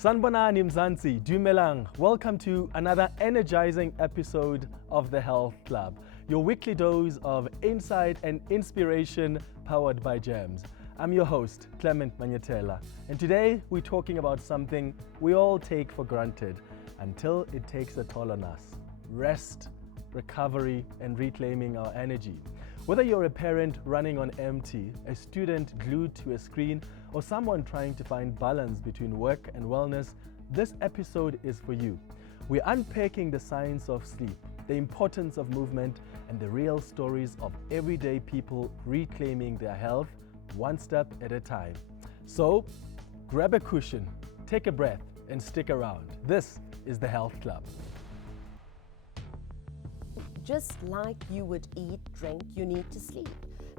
Sanbonani Mzansi, Dumelang. Welcome to another energizing episode of the Health Club, your weekly dose of insight and inspiration powered by GEMS. I'm your host, Clement Manyetela, and today we're talking about something we all take for granted until it takes a toll on us: rest, recovery, and reclaiming our energy. Whether you're a parent running on empty, a student glued to a screen, or someone trying to find balance between work and wellness, this episode is for you. We're unpacking the science of sleep, the importance of movement, and the real stories of everyday people reclaiming their health one step at a time. So, grab a cushion, take a breath, and stick around. This is the Health Club. Just like you would eat, drink, you need to sleep,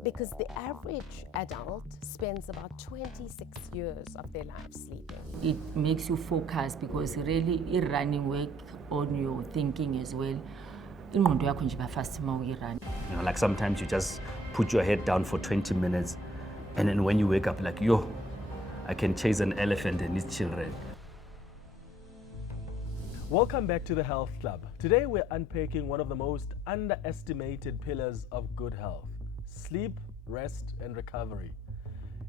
because the average adult spends about 26 years of their life sleeping. It makes you focus because really running work on your thinking as well. Like sometimes you just put your head down for 20 minutes and then when you wake up like, yo, I can chase an elephant and its children. Welcome back to the Health Club. Today we're unpacking one of the most underestimated pillars of good health: sleep, rest, and recovery.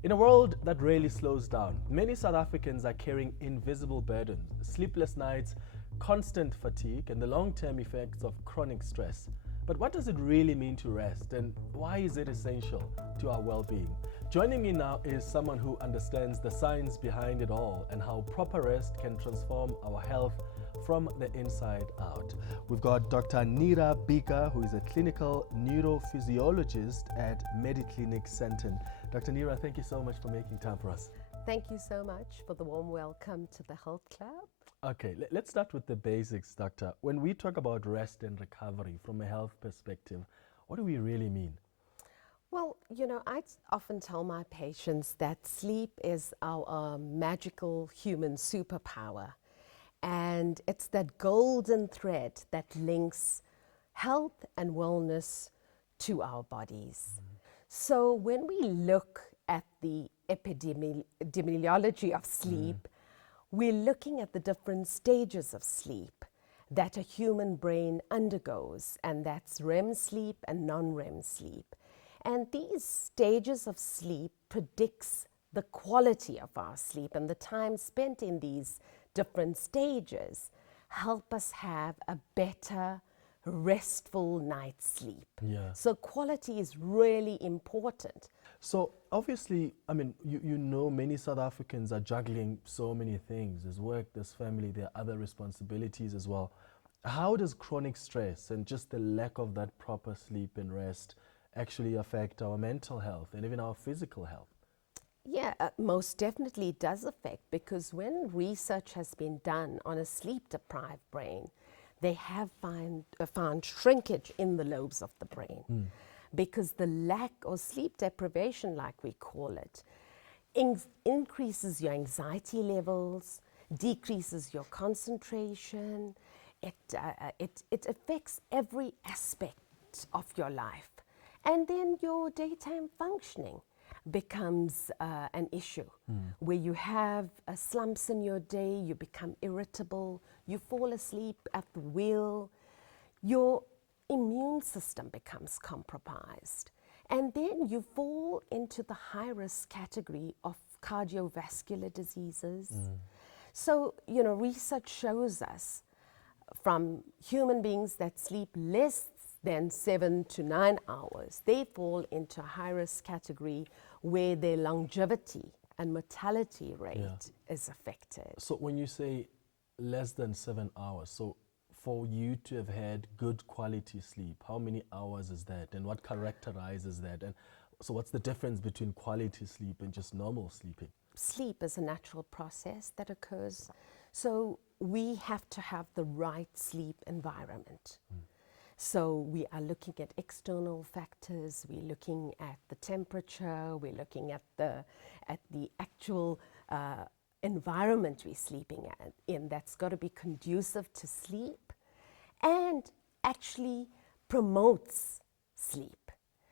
In a world that rarely slows down, many South Africans are carrying invisible burdens: sleepless nights, constant fatigue, and the long-term effects of chronic stress. But what does it really mean to rest, and why is it essential to our well-being? Joining me now is someone who understands the science behind it all and how proper rest can transform our health from the inside out. We've got Dr. Nira Bika, who is a clinical neurophysiologist at Mediclinic Sandton. Dr. Nira, thank you so much for making time for us. Thank you so much for the warm welcome to the Health Club. Okay, let's start with the basics, Doctor. When we talk about rest and recovery from a health perspective, what do we really mean? Well, I often tell my patients that sleep is our magical human superpower. And it's that golden thread that links health and wellness to our bodies. So when we look at the epidemiology of sleep, we're looking at the different stages of sleep that a human brain undergoes, and that's REM sleep and non-REM sleep. And these stages of sleep predicts the quality of our sleep, and the time spent in these different stages help us have a better, restful night's sleep. Yeah. So quality is really important. So obviously, I mean, you know many South Africans are juggling so many things. There's work, there's family, there are other responsibilities as well. How does chronic stress and just the lack of that proper sleep and rest actually affect our mental health and even our physical health? Yeah, most definitely it does affect, because when research has been done on a sleep-deprived brain, they have found shrinkage in the lobes of the brain. Because the lack or sleep deprivation, like we call it, increases your anxiety levels, decreases your concentration. It affects every aspect of your life. And then your daytime functioning becomes an issue, where you have slumps in your day, you become irritable, you fall asleep at the wheel, your immune system becomes compromised, and then you fall into the high-risk category of cardiovascular diseases. So, research shows us from human beings that sleep less than 7 to 9 hours, they fall into a high-risk category where their longevity and mortality rate is affected. So when you say less than 7 hours, so for you to have had good quality sleep, how many hours is that, and what characterizes that? And so what's the difference between quality sleep and just normal sleeping? Sleep is a natural process that occurs, so we have to have the right sleep environment. So we are looking at external factors, we're looking at the temperature, we're looking at the actual environment we're sleeping in that's got to be conducive to sleep and actually promotes sleep.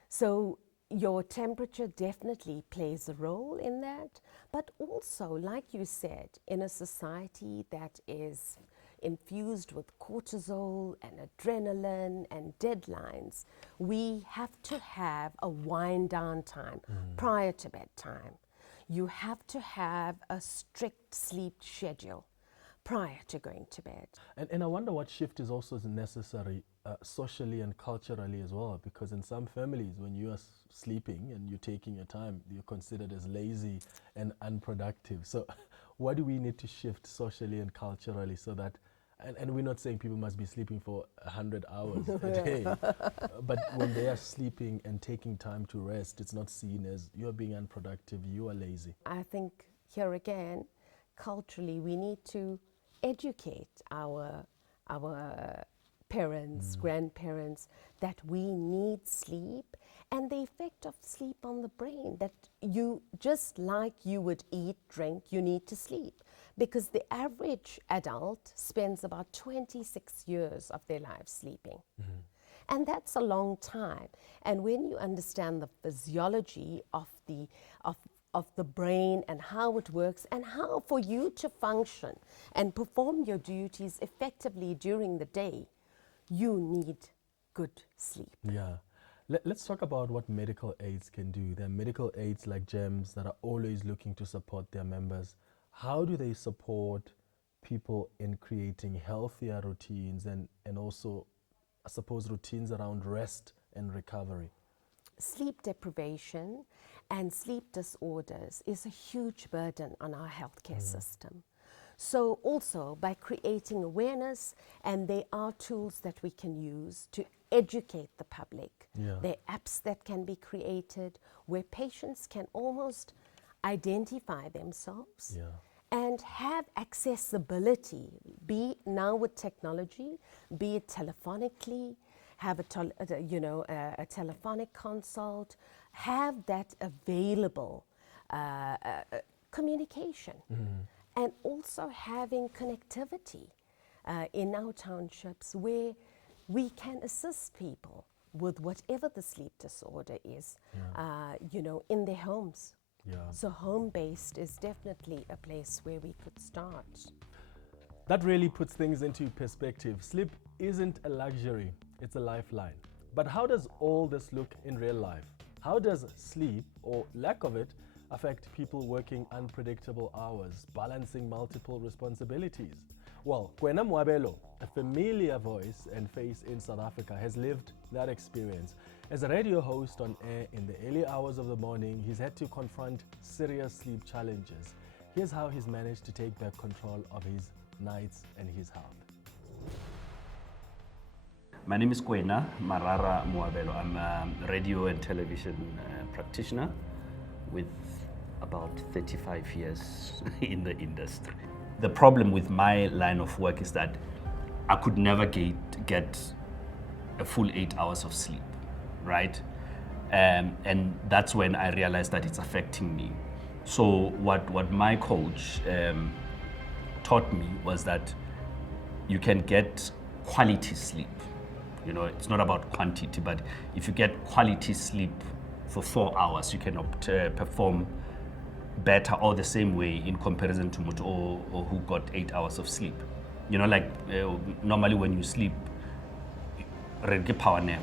So your temperature definitely plays a role in that, But also, like you said, in a society that is infused with cortisol and adrenaline and deadlines, we have to have a wind down time prior to bedtime. You have to have a strict sleep schedule prior to going to bed. And I wonder what shift is also necessary socially and culturally as well, because in some families, when you are sleeping and you're taking your time, you're considered as lazy and unproductive. So what do we need to shift socially and culturally so that, and we're not saying people must be sleeping for 100 hours a day, but when they are sleeping and taking time to rest, it's not seen as you're being unproductive, you are lazy. I think here again, culturally, we need to educate our parents, grandparents, that we need sleep and the effect of sleep on the brain, that you, just like you would eat, drink, you need to sleep. Because the average adult spends about 26 years of their lives sleeping. And that's a long time. And when you understand the physiology of the brain and how it works and how for you to function and perform your duties effectively during the day, you need good sleep. Yeah. Let's talk about what medical aids can do. There are medical aids like GEMS that are always looking to support their members. How do they support people in creating healthier routines and also, I suppose, routines around rest and recovery? Sleep deprivation and sleep disorders is a huge burden on our healthcare system. So also by creating awareness, and there are tools that we can use to educate the public. There are apps that can be created where patients can almost identify themselves and have accessibility, be now with technology, be it telephonically, have a telephonic consult, have that available communication. And also having connectivity in our townships where we can assist people with whatever the sleep disorder is, in their homes. So home-based is definitely a place where we could start. That really puts things into perspective. Sleep isn't a luxury, it's a lifeline. But how does all this look in real life? How does sleep, or lack of it, affect people working unpredictable hours, balancing multiple responsibilities? Well, Kwena Mwabelo, a familiar voice and face in South Africa, has lived that experience. As a radio host on air in the early hours of the morning, he's had to confront serious sleep challenges. Here's how he's managed to take back control of his nights and his health. My name is Kwena Marara Mwabelo. I'm a radio and television practitioner with about 35 years in the industry. The problem with my line of work is that I could never get a full 8 hours of sleep, right? And that's when I realized that it's affecting me. So what my coach taught me was that you can get quality sleep. You know, it's not about quantity, but if you get quality sleep for 4 hours, you can perform better or the same way in comparison to Mutu or who got 8 hours of sleep. You know, like normally when you sleep, power nap.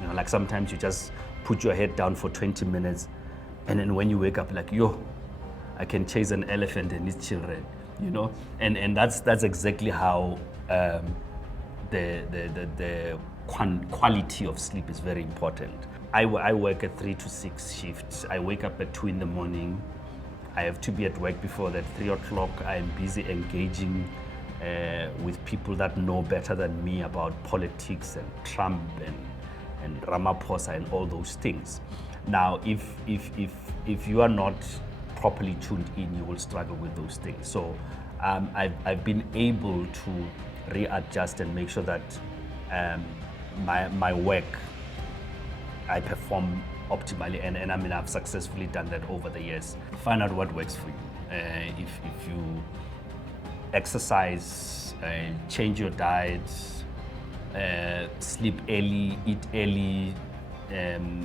You know, like sometimes you just put your head down for 20 minutes, and then when you wake up, like, yo, I can chase an elephant and its children. You know, and that's exactly how the quality of sleep is very important. I work a 3 to 6 shifts. I wake up at 2 in the morning. I have to be at work before that. 3 o'clock, I'm busy engaging with people that know better than me about politics and Trump and Ramaphosa and all those things. Now, if you are not properly tuned in, you will struggle with those things. So I've been able to readjust and make sure that my work, I perform optimally, and I mean, I've successfully done that over the years. Find out what works for you. If you exercise, change your diet, sleep early, eat early,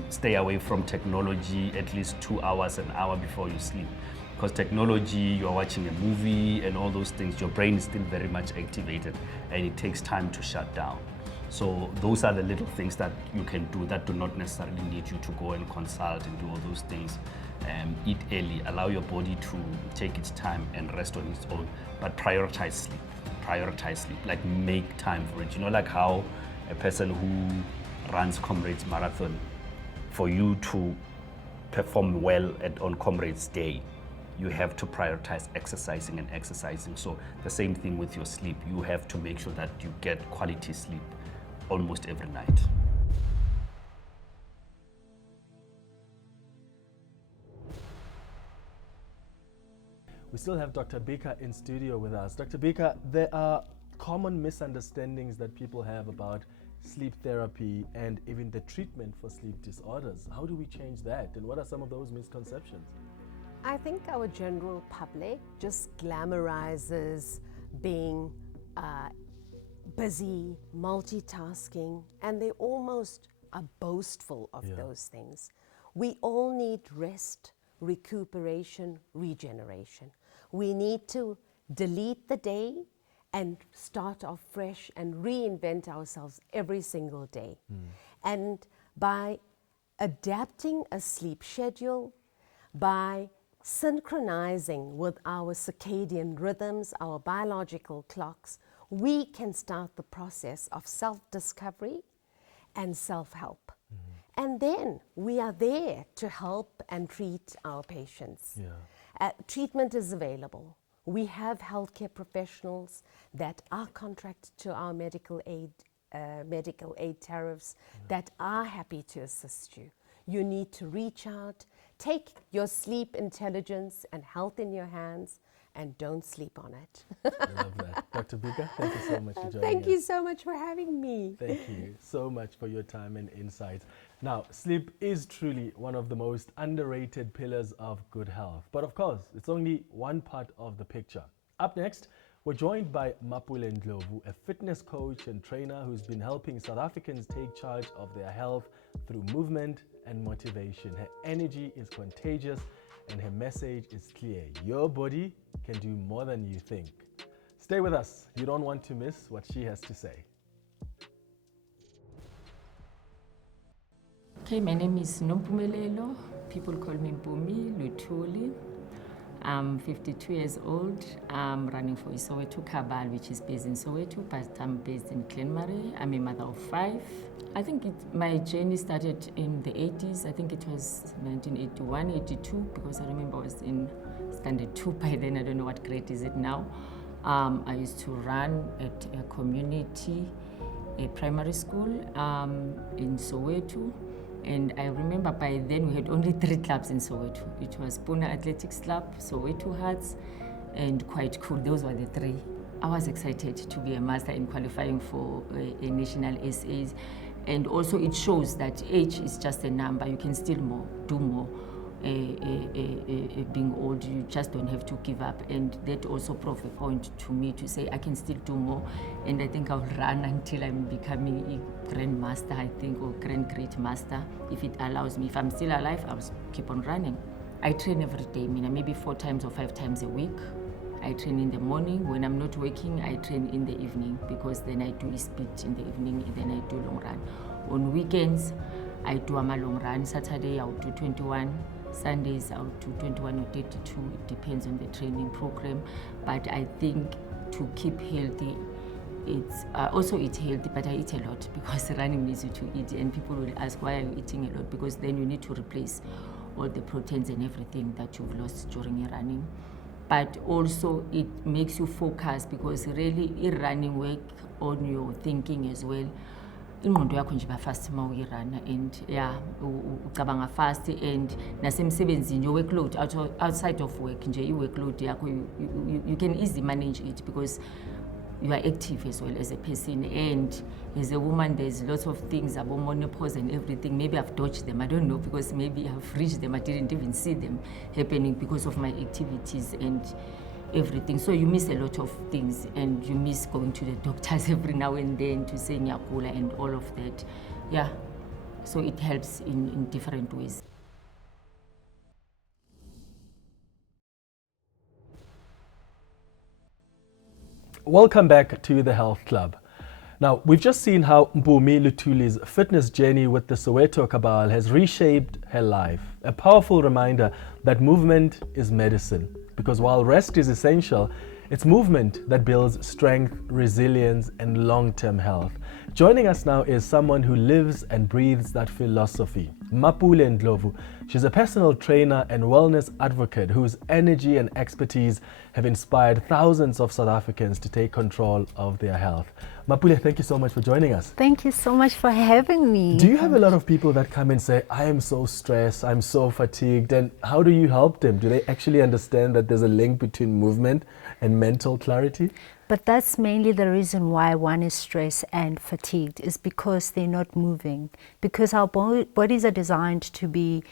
stay away from technology at least 2 hours, an hour before you sleep. Because technology, you're watching a movie and all those things, your brain is still very much activated and it takes time to shut down. So those are the little things that you can do that do not necessarily need you to go and consult and do all those things. Eat early, allow your body to take its time and rest on its own, but prioritize sleep. Prioritize sleep, like make time for it. You know, like how a person who runs Comrades Marathon, for you to perform well on Comrades Day, you have to prioritize exercising and exercising. So the same thing with your sleep. You have to make sure that you get quality sleep almost every night. We still have Dr. Baker in studio with us. Dr. Baker, there are common misunderstandings that people have about sleep therapy and even the treatment for sleep disorders. How do we change that? And what are some of those misconceptions? I think our general public just glamorizes being busy, multitasking, and they almost are boastful of those things. We all need rest, recuperation, regeneration. We need to delete the day and start off fresh and reinvent ourselves every single day. And by adapting a sleep schedule, by synchronizing with our circadian rhythms, our biological clocks, we can start the process of self-discovery and self-help. And then we are there to help and treat our patients. Treatment is available. We have healthcare professionals that are contracted to our medical aid tariffs that are happy to assist you. You need to reach out, take your sleep intelligence and health in your hands, and don't sleep on it. Love that. Dr. Baker, thank you so much for joining us. Thank you so much for having me. Thank you so much for your time and insights. Now, sleep is truly one of the most underrated pillars of good health. But of course, it's only one part of the picture. Up next, we're joined by Mapule Ndlovu, a fitness coach and trainer who's been helping South Africans take charge of their health through movement and motivation. Her energy is contagious and her message is clear. Your body can do more than you think. Stay with us. You don't want to miss what she has to say. Okay, my name is Nompumelelo. People call me Mpumi Lutuli. I'm 52 years old. I'm running for Soweto Kabal, which is based in Soweto, but I'm based in Glenmarie. I'm a mother of 5. I think my journey started in the 80s. I think it was 1981, 82, because I remember I was in standard 2 by then. I don't know what grade is it now. I used to run at a community, a primary school in Soweto. And I remember by then we had only 3 clubs in Soweto. It was Puna Athletics Club, Soweto Hearts, and Quite Cool. Those were the 3. I was excited to be a master in qualifying for a national SAs. And also it shows that age is just a number. You can still do more. Being old, you just don't have to give up. And that also proved a point to me to say I can still do more. And I think I'll run until I'm becoming a grandmaster, I think, or great master. If it allows me, if I'm still alive, I'll keep on running. I train every day, maybe 4 times or 5 times a week. I train in the morning. When I'm not working, I train in the evening, because then I do speed in the evening, and then I do long run. On weekends, I do a long run. Saturday, I'll do 21. Sundays, I'll do 21 or 32. It depends on the training program. But I think to keep healthy, it's also eat healthy, but I eat a lot, because running needs you to eat. And people will ask, why are you eating a lot? Because then you need to replace all the proteins and everything that you've lost during your running. But also it makes you focus, because really running work on your thinking as well. Ingqondo yakho nje fast uma uyirana, and ucabanga fast, and nasemsebenzini your workload outside of work nje i-workload yakho you can easily manage it, because you are active as well as a person. And as a woman, there's lots of things about menopause and everything. Maybe I've dodged them, I don't know, because maybe I've reached them, I didn't even see them happening because of my activities and everything. So you miss a lot of things, and you miss going to the doctors every now and then to say nyakula and all of that. So it helps in different ways. Welcome back to the Health Club. Now, we've just seen how Mpumi Lutuli's fitness journey with the Soweto Cabal has reshaped her life. A powerful reminder that movement is medicine, because while rest is essential, it's movement that builds strength, resilience, and long-term health. Joining us now is someone who lives and breathes that philosophy, Mapule Ndlovu. She's a personal trainer and wellness advocate whose energy and expertise have inspired thousands of South Africans to take control of their health. Mapule, thank you so much for joining us. Thank you so much for having me. Do you have a lot of people that come and say, I am so stressed, I'm so fatigued, and how do you help them? Do they actually understand that there's a link between movement and mental clarity? But that's mainly the reason why one is stressed and fatigued, is because they're not moving. Because our bodies are designed to be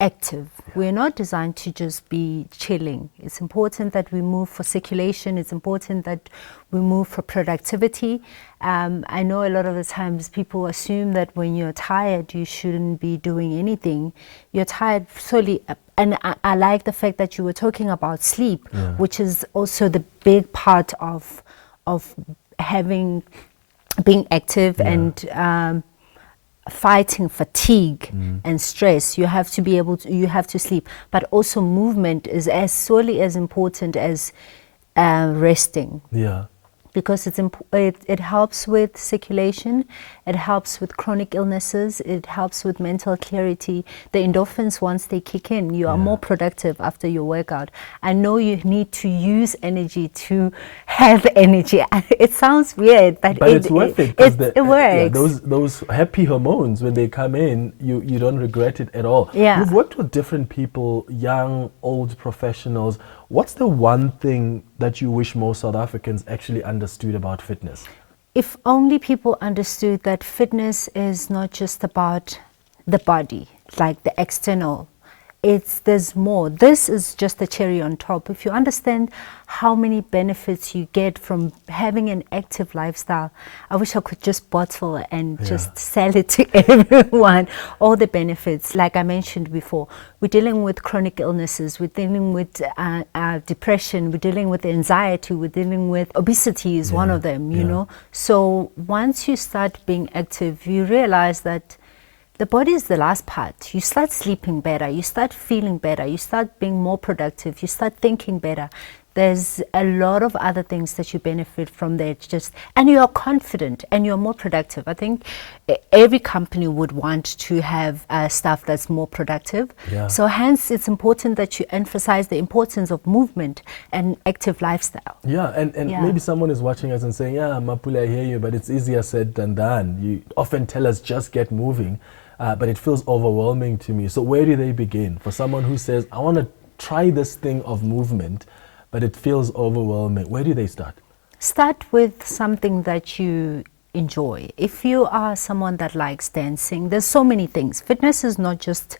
active. We're not designed to just be chilling. It's important that we move for circulation. It's important that we move for productivity. I know a lot of the times people assume that when you're tired, you shouldn't be doing anything. You're tired solely, and I like the fact that you were talking about sleep, which is also the big part of being active and fighting fatigue and stress. You have to be able to, you have to sleep, but also movement is as solely as important as resting. Yeah. Because it helps with circulation, it helps with chronic illnesses, it helps with mental clarity. The endorphins, once they kick in, you are more productive after your workout. I know you need to use energy to have energy. It sounds weird, but it's worth it. It works. Yeah, those happy hormones, when they come in, you don't regret it at all. Yeah. You've worked with different people, young, old professionals. What's the one thing that you wish most South Africans actually understood about fitness? If only people understood that fitness is not just about the body, like the external. There's more. This is just the cherry on top. If you understand how many benefits you get from having an active lifestyle, I wish I could just bottle and just sell it to everyone. All the benefits, like I mentioned before, we're dealing with chronic illnesses, we're dealing with depression, we're dealing with anxiety, we're dealing with obesity is one of them, you know. So once you start being active, you realize that the body is the last part. You start sleeping better, you start feeling better, you start being more productive, you start thinking better. There's a lot of other things that you benefit from there, and you are confident and you're more productive. I think every company would want to have staff that's more productive. Yeah. So hence it's important that you emphasize the importance of movement and active lifestyle. Yeah, and maybe someone is watching us and saying, yeah, Mapule, I hear you, but it's easier said than done. You often tell us just get moving, but it feels overwhelming to me. So where do they begin? For someone who says, I want to try this thing of movement, but it feels overwhelming, where do they start? Start with something that you enjoy. If you are someone that likes dancing, there's so many things. Fitness is not just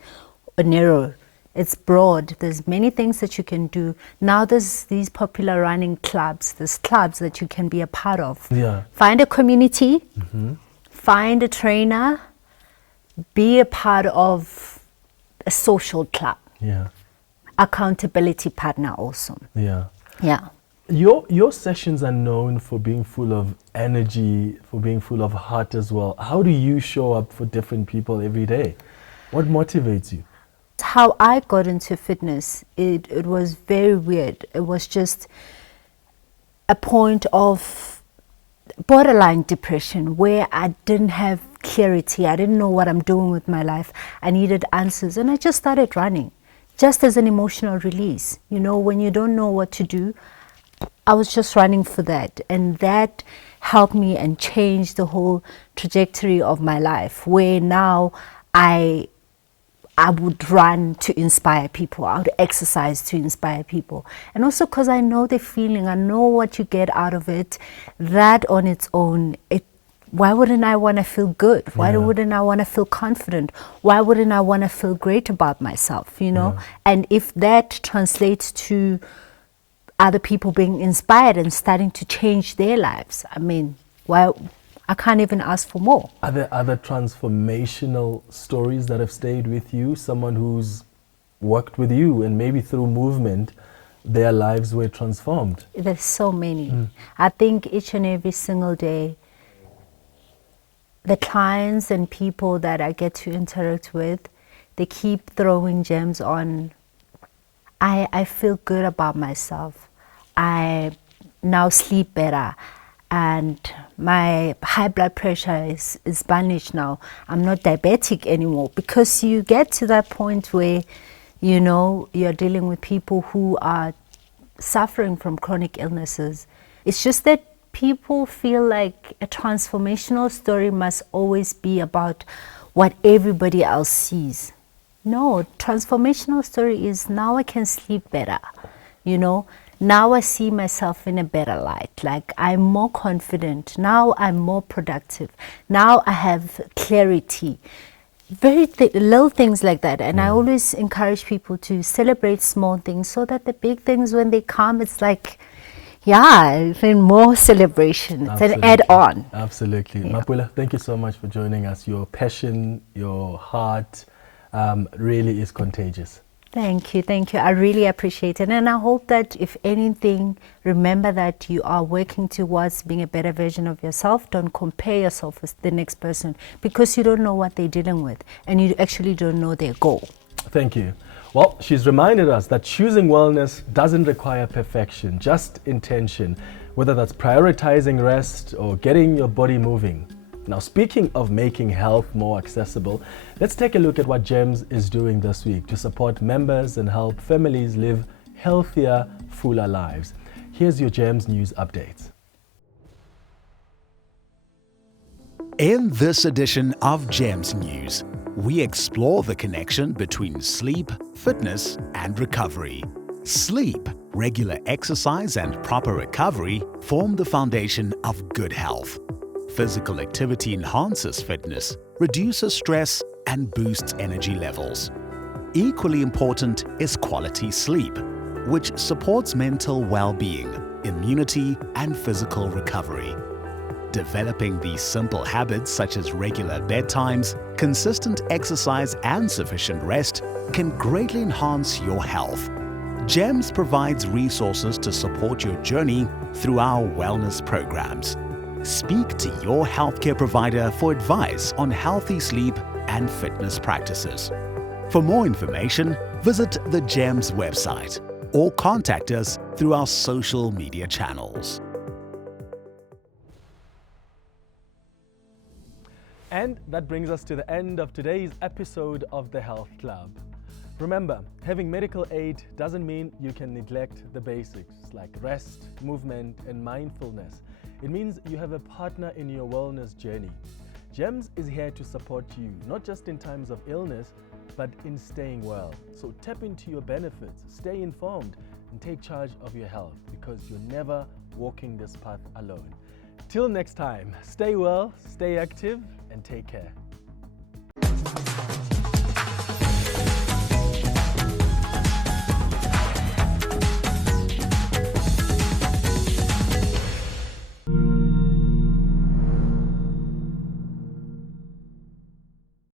narrow, it's broad. There's many things that you can do. Now there's these popular running clubs, there's clubs that you can be a part of. Yeah. Find a community, find a trainer, be a part of a social club. Yeah. Accountability partner also. Yeah. Yeah. Your sessions are known for being full of energy, for being full of heart as well. How do you show up for different people every day? What motivates you? How I got into fitness, it was very weird. It was just a point of borderline depression where I didn't have clarity. I didn't know what I'm doing with my life. I needed answers, and I just started running. Just as an emotional release. You know, when you don't know what to do, I was just running for that. And that helped me and changed the whole trajectory of my life, where now I would run to inspire people. I would exercise to inspire people. And also because I know the feeling, I know what you get out of it. That on its own, why wouldn't I want to feel good? Why wouldn't I want to feel confident? Why wouldn't I want to feel great about myself, you know? And if that translates to other people being inspired and starting to change their lives, I mean, I can't even ask for more. Are there other transformational stories that have stayed with you? Someone who's worked with you and maybe through movement their lives were transformed. There's so many. I think each and every single day, the clients and people that I get to interact with, they keep throwing gems on. I feel good about myself. I now sleep better, and my high blood pressure is banished now. I'm not diabetic anymore, because you get to that point where, you know, you're dealing with people who are suffering from chronic illnesses. It's just that people feel like a transformational story must always be about what everybody else sees. No, transformational story is now I can sleep better, you know. Now I see myself in a better light. Like, I'm more confident. Now I'm more productive. Now I have clarity. Very little things like that. And I always encourage people to celebrate small things, so that the big things, when they come, it's like, yeah, even more celebration. It's an add-on. Absolutely. Mapula, thank you so much for joining us. Your passion, your heart really is contagious. Thank you, thank you. I really appreciate it. And I hope that, if anything, remember that you are working towards being a better version of yourself. Don't compare yourself with the next person, because you don't know what they're dealing with, and you actually don't know their goal. Thank you. Well, she's reminded us that choosing wellness doesn't require perfection, just intention, whether that's prioritizing rest or getting your body moving. Now, speaking of making health more accessible, let's take a look at what GEMS is doing this week to support members and help families live healthier, fuller lives. Here's your GEMS news update. In this edition of GEMS News, we explore the connection between sleep, fitness, and recovery. Sleep, regular exercise, and proper recovery form the foundation of good health. Physical activity enhances fitness, reduces stress, and boosts energy levels. Equally important is quality sleep, which supports mental well-being, immunity, and physical recovery. Developing these simple habits, such as regular bedtimes, consistent exercise, and sufficient rest, can greatly enhance your health. GEMS provides resources to support your journey through our wellness programs. Speak to your healthcare provider for advice on healthy sleep and fitness practices. For more information, visit the GEMS website or contact us through our social media channels. And that brings us to the end of today's episode of the Health Club. Remember, having medical aid doesn't mean you can neglect the basics like rest, movement, and mindfulness. It means you have a partner in your wellness journey. GEMS is here to support you, not just in times of illness, but in staying well. So tap into your benefits, stay informed, and take charge of your health, because you're never walking this path alone. Till next time, stay well, stay active, and take care.